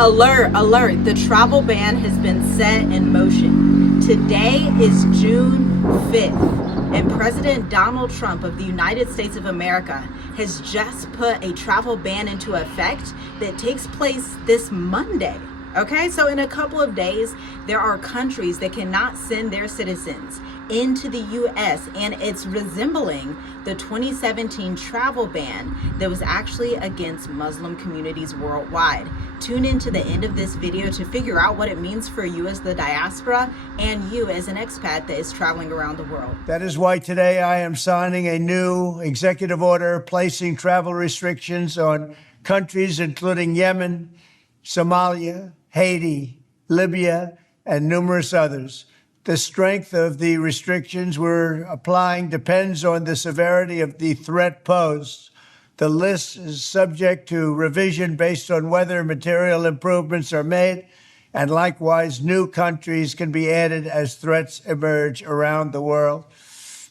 Alert, alert, the travel ban has been set in motion. Today is June 5th, and President Donald Trump of the United States of America has just put a travel ban into effect that takes place this Monday. Okay, so in a couple of days, there are countries that cannot send their citizens into the U.S., and it's resembling the 2017 travel ban that was actually against Muslim communities worldwide. Tune in to the end of this video to figure out what it means for you as the diaspora and you as an expat that is traveling around the world. That is why today I am signing a new executive order placing travel restrictions on countries including Yemen, Somalia, Haiti, Libya, and numerous others. The strength of the restrictions we're applying depends on the severity of the threat posed. The list is subject to revision based on whether material improvements are made, and likewise new countries can be added as threats emerge around the world.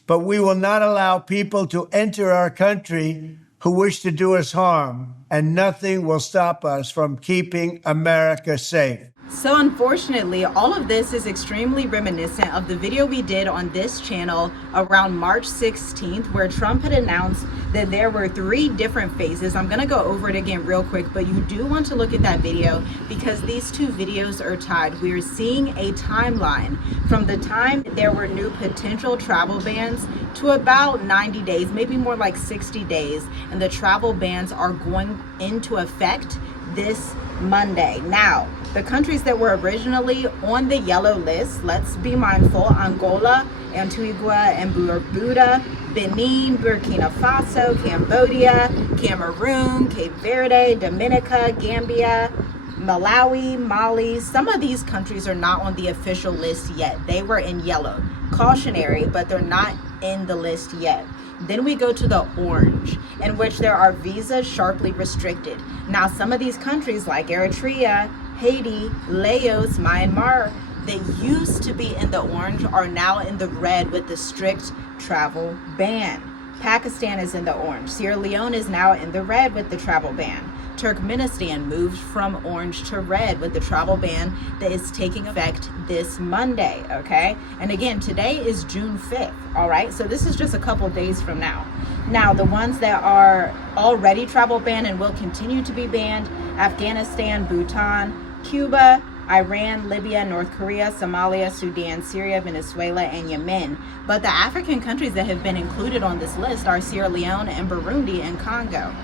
But we will not allow people to enter our country who wish to do us harm, and nothing will stop us from keeping America safe. So unfortunately, all of this is extremely reminiscent of the video we did on this channel around March 16th, where Trump had announced that there were 3 different phases. I'm going to go over it again real quick, but you do want to look at that video because these 2 videos are tied. We are seeing a timeline from the time there were new potential travel bans to about 90 days, maybe more like 60 days, and the travel bans are going into effect this Monday. Now, the countries that were originally on the yellow list, let's be mindful: Angola, Antigua and Barbuda, Benin, Burkina Faso, Cambodia, Cameroon, Cape Verde, Dominica, Gambia, Malawi, Mali. Some of these countries are not on the official list yet. They were in yellow, cautionary, but they're not in the list yet. Then we go to the orange, in which there are visas sharply restricted. Now, some of these countries like Eritrea, Haiti, Laos, Myanmar, that used to be in the orange are now in the red with the strict travel ban. Pakistan is in the orange. Sierra Leone is now in the red with the travel ban. Turkmenistan moved from orange to red with the travel ban that is taking effect this Monday, okay? And again, today is June 5th, all right? So this is just a couple days from now. Now, the ones that are already travel banned and will continue to be banned: Afghanistan, Bhutan, Cuba, Iran, Libya, North Korea, Somalia, Sudan, Syria, Venezuela, and Yemen. But the African countries that have been included on this list are Sierra Leone and Burundi and Congo.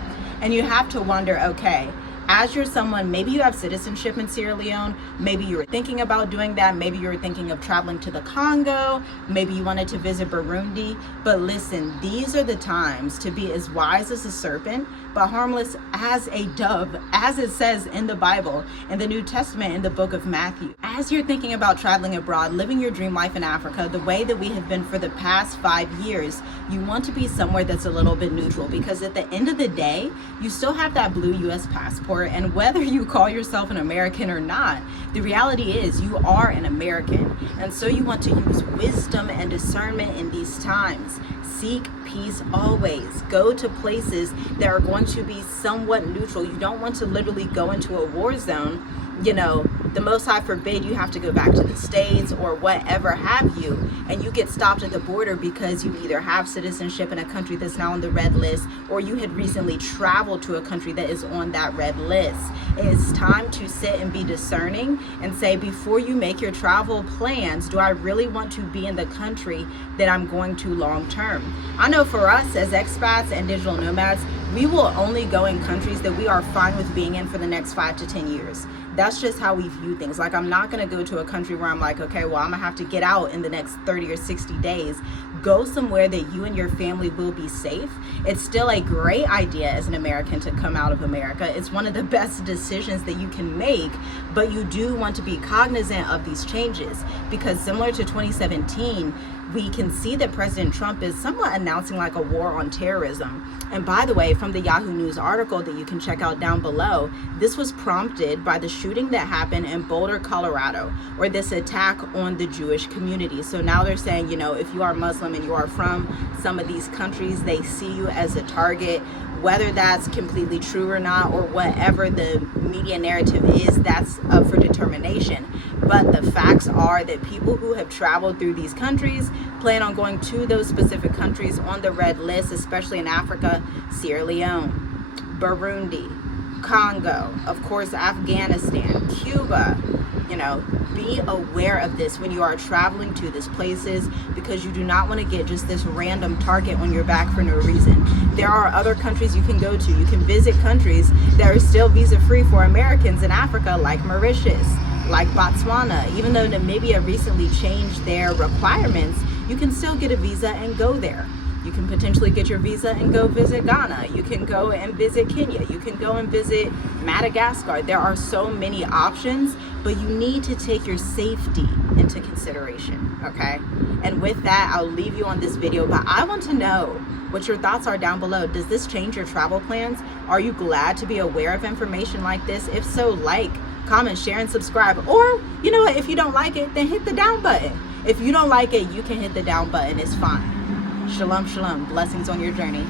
And you have to wonder, okay, as you're someone, maybe you have citizenship in Sierra Leone, maybe you were thinking about doing that, maybe you were thinking of traveling to the Congo, maybe you wanted to visit Burundi, but listen, these are the times to be as wise as a serpent, but harmless as a dove, as it says in the Bible, in the New Testament, in the book of Matthew. As you're thinking about traveling abroad, living your dream life in Africa, the way that we have been for the past 5 years, you want to be somewhere that's a little bit neutral, because at the end of the day, you still have that blue U.S. passport. And whether you call yourself an American or not, the reality is you are an American. And so you want to use wisdom and discernment in these times. Seek peace always. Go to places that are going to be somewhat neutral. You don't want to literally go into a war zone. You know, the Most High forbid you have to go back to the States or whatever have you, and you get stopped at the border because you either have citizenship in a country that's now on the red list, or you had recently traveled to a country that is on that red list. It's time to sit and be discerning and say, before you make your travel plans, do I really want to be in the country that I'm going to long term? I know for us as expats and digital nomads, we will only go in countries that we are fine with being in for the next 5 to 10 years. That's just how we view things. Like, I'm not going to go to a country where I'm like, okay, well, I'm going to have to get out in the next 30 or 60 days. Go somewhere that you and your family will be safe. It's still a great idea as an American to come out of America. It's one of the best decisions that you can make, but you do want to be cognizant of these changes, because similar to 2017, we can see that President Trump is somewhat announcing like a war on terrorism. And by the way, from the Yahoo News article that you can check out down below, this was prompted by the shooting that happened in Boulder, Colorado, or this attack on the Jewish community. So now they're saying, you know, if you are Muslim from and you are from some of these countries, they see you as a target. Whether that's completely true or not, or whatever the media narrative is, that's up for determination. But the facts are that people who have traveled through these countries plan on going to those specific countries on the red list, especially in Africa, Sierra Leone, Burundi, Congo, of course, Afghanistan, Cuba. You know, be aware of this when you are traveling to these places, because you do not want to get just this random target when you're back for no reason. There are other countries you can go to. You can visit countries that are still visa free for Americans in Africa, like Mauritius, like Botswana. Even though Namibia recently changed their requirements, you can still get a visa and go there. You can potentially get your visa and go visit Ghana. You can go and visit Kenya. You can go and visit Madagascar. There are so many options, but you need to take your safety into consideration, okay? And with that, I'll leave you on this video, but I want to know what your thoughts are down below. Does this change your travel plans? Are you glad to be aware of information like this? If so, like, comment, share, and subscribe. Or, you know what, if you don't like it, then hit the down button. If you don't like it, you can hit the down button. It's fine. Shalom, shalom. Blessings on your journey.